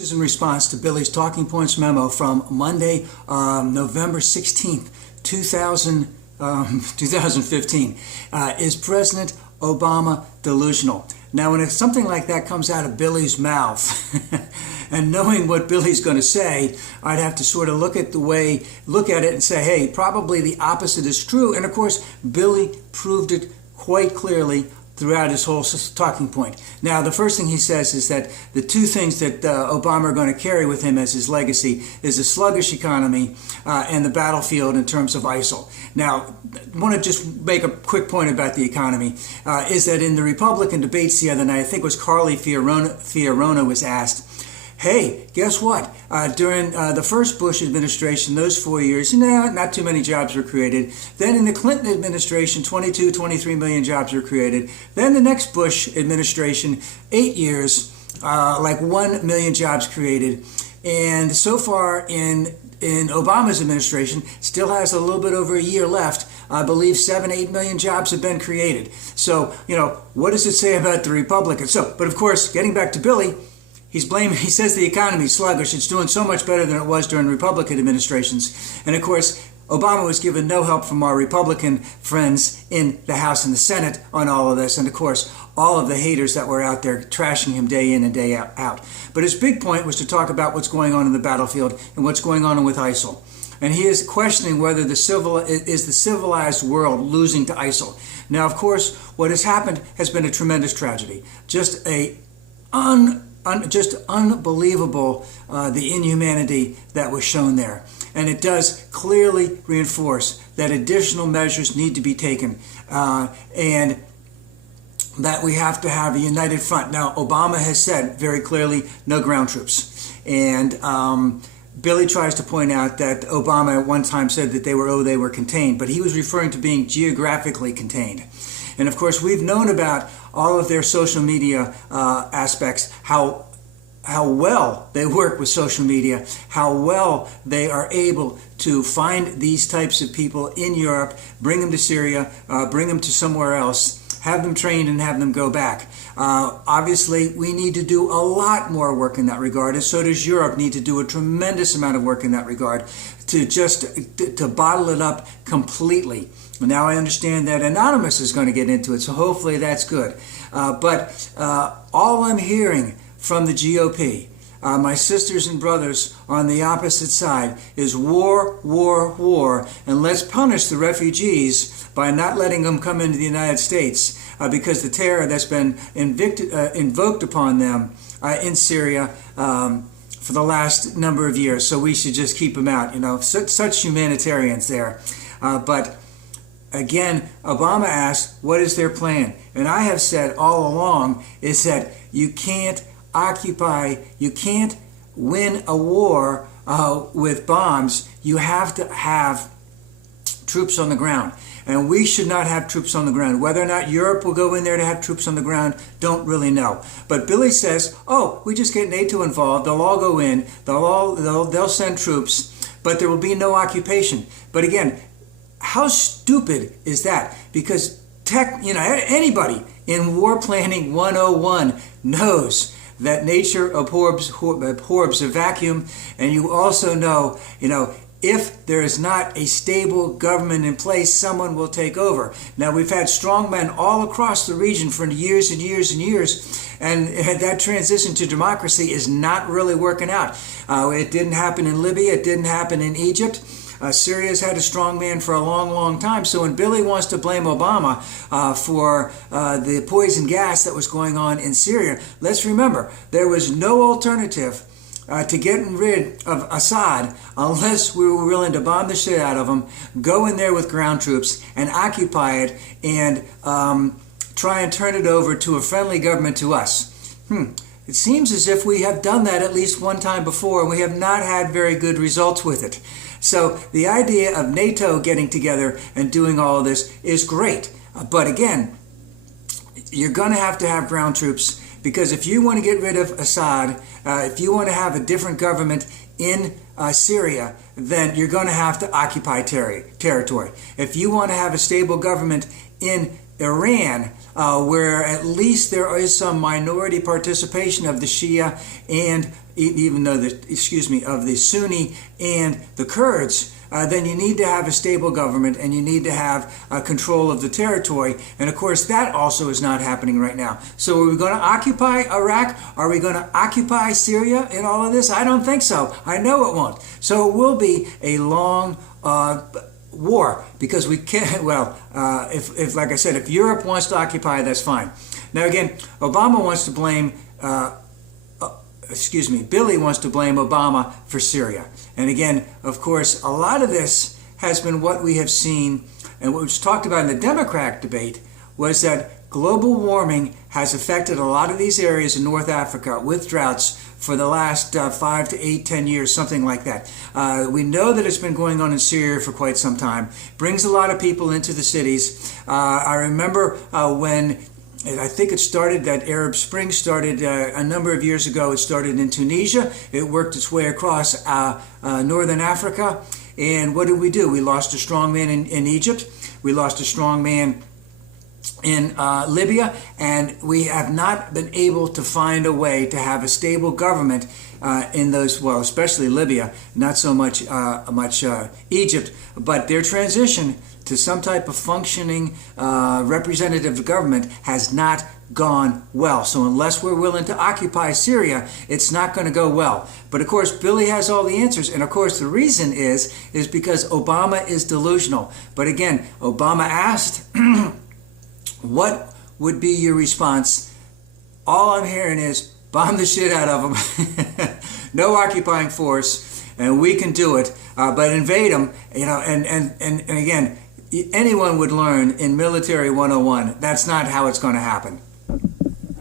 This is in response to Billy's Talking Points memo from Monday, November 16th, 2015. Is President Obama delusional? Now, when something like that comes out of Billy's mouth, and knowing what Billy's going to say, I'd have to sort of look at it and say, hey, probably the opposite is true. And of course, Billy proved it quite clearly throughout his whole talking point. Now, the first thing he says is that the two things that Obama are going to carry with him as his legacy is a sluggish economy and the battlefield in terms of ISIL. Now, I want to just make a quick point about the economy, is that in the Republican debates the other night, I think it was Carly Fiorina was asked, hey, guess what? During the first Bush administration, those 4 years, not too many jobs were created. Then in the Clinton administration, 23 million jobs were created. Then the next Bush administration, 8 years, like 1 million jobs created. And so far in Obama's administration, still has a little bit over a year left. I believe 7-8 million jobs have been created. So, what does it say about the Republicans? But of course, getting back to Billy, he says the economy is sluggish. It's doing so much better than it was during Republican administrations. And of course, Obama was given no help from our Republican friends in the House and the Senate on all of this. And of course, all of the haters that were out there trashing him day in and day out. But his big point was to talk about what's going on in the battlefield and what's going on with ISIL. And he is questioning whether the civilized world losing to ISIL. Now, of course, what has happened has been a tremendous tragedy. Just unbelievable, the inhumanity that was shown there. And it does clearly reinforce that additional measures need to be taken and that we have to have a united front. Now, Obama has said very clearly, no ground troops. And Billy tries to point out that Obama at one time said that they were contained, but he was referring to being geographically contained. And of course, we've known about all of their social media aspects, how well they work with social media, how well they are able to find these types of people in Europe, bring them to Syria, bring them to somewhere else, have them trained and have them go back. Obviously, we need to do a lot more work in that regard, and so does Europe need to do a tremendous amount of work in that regard to bottle it up completely. Now, I understand that Anonymous is going to get into it, so hopefully that's good. But all I'm hearing from the GOP, my sisters and brothers on the opposite side, is war, war, war, and let's punish the refugees by not letting them come into the United States because the terror that's been invoked upon them in Syria for the last number of years. So we should just keep them out. Such humanitarians there. But again, Obama asked, what is their plan? And I have said all along is that you can't win a war with bombs. You have to have troops on the ground. And we should not have troops on the ground. Whether or not Europe will go in there to have troops on the ground, don't really know. But Billy says, we just get NATO involved. They'll all go in. They'll send troops, but there will be no occupation. But again, how stupid is that? Because anybody in War Planning 101 knows that nature abhors a vacuum, and you also know, if there is not a stable government in place, someone will take over. Now, we've had strongmen all across the region for years and years and years, and that transition to democracy is not really working out. It didn't happen in Libya. It didn't happen in Egypt. Syria's had a strong man for a long, long time. So when Billy wants to blame Obama for the poison gas that was going on in Syria, let's remember, there was no alternative to getting rid of Assad unless we were willing to bomb the shit out of him, go in there with ground troops and occupy it and try and turn it over to a friendly government to us. It seems as if we have done that at least one time before, and we have not had very good results with it. So the idea of NATO getting together and doing all of this is great. But again, you're going to have ground troops, because if you want to get rid of Assad, if you want to have a different government in Syria, then you're going to have to occupy territory. If you want to have a stable government in Iran, where at least there is some minority participation of the Shia and even though of the Sunni and the Kurds, then you need to have a stable government and you need to have control of the territory. And of course, that also is not happening right now. So are we going to occupy Iraq? Are we going to occupy Syria in all of this? I don't think so. I know it won't. So it will be a long war because we can't, if like I said, if Europe wants to occupy, that's fine. Now again, Obama wants to blame Billy wants to blame Obama for Syria. And again, of course, a lot of this has been what we have seen and what was talked about in the Democrat debate was that global warming has affected a lot of these areas in North Africa with droughts for the last 5 to 8, 10 years, something like that. We know that it's been going on in Syria for quite some time. Brings a lot of people into the cities. I remember when I think it started, that Arab Spring started a number of years ago. It started in Tunisia. It worked its way across northern Africa. And what did we do? We lost a strong man in Egypt. We lost a strong man in Libya. And we have not been able to find a way to have a stable government in those, well, especially Libya, not so much Egypt, but their transition to some type of functioning representative government has not gone well. So unless we're willing to occupy Syria, it's not going to go well. But of course, Billy has all the answers. And of course, the reason is because Obama is delusional. But again, Obama asked, what would be your response? All I'm hearing is, bomb the shit out of them. No occupying force, and we can do it. But invade them, and again, anyone would learn in Military 101, that's not how it's going to happen.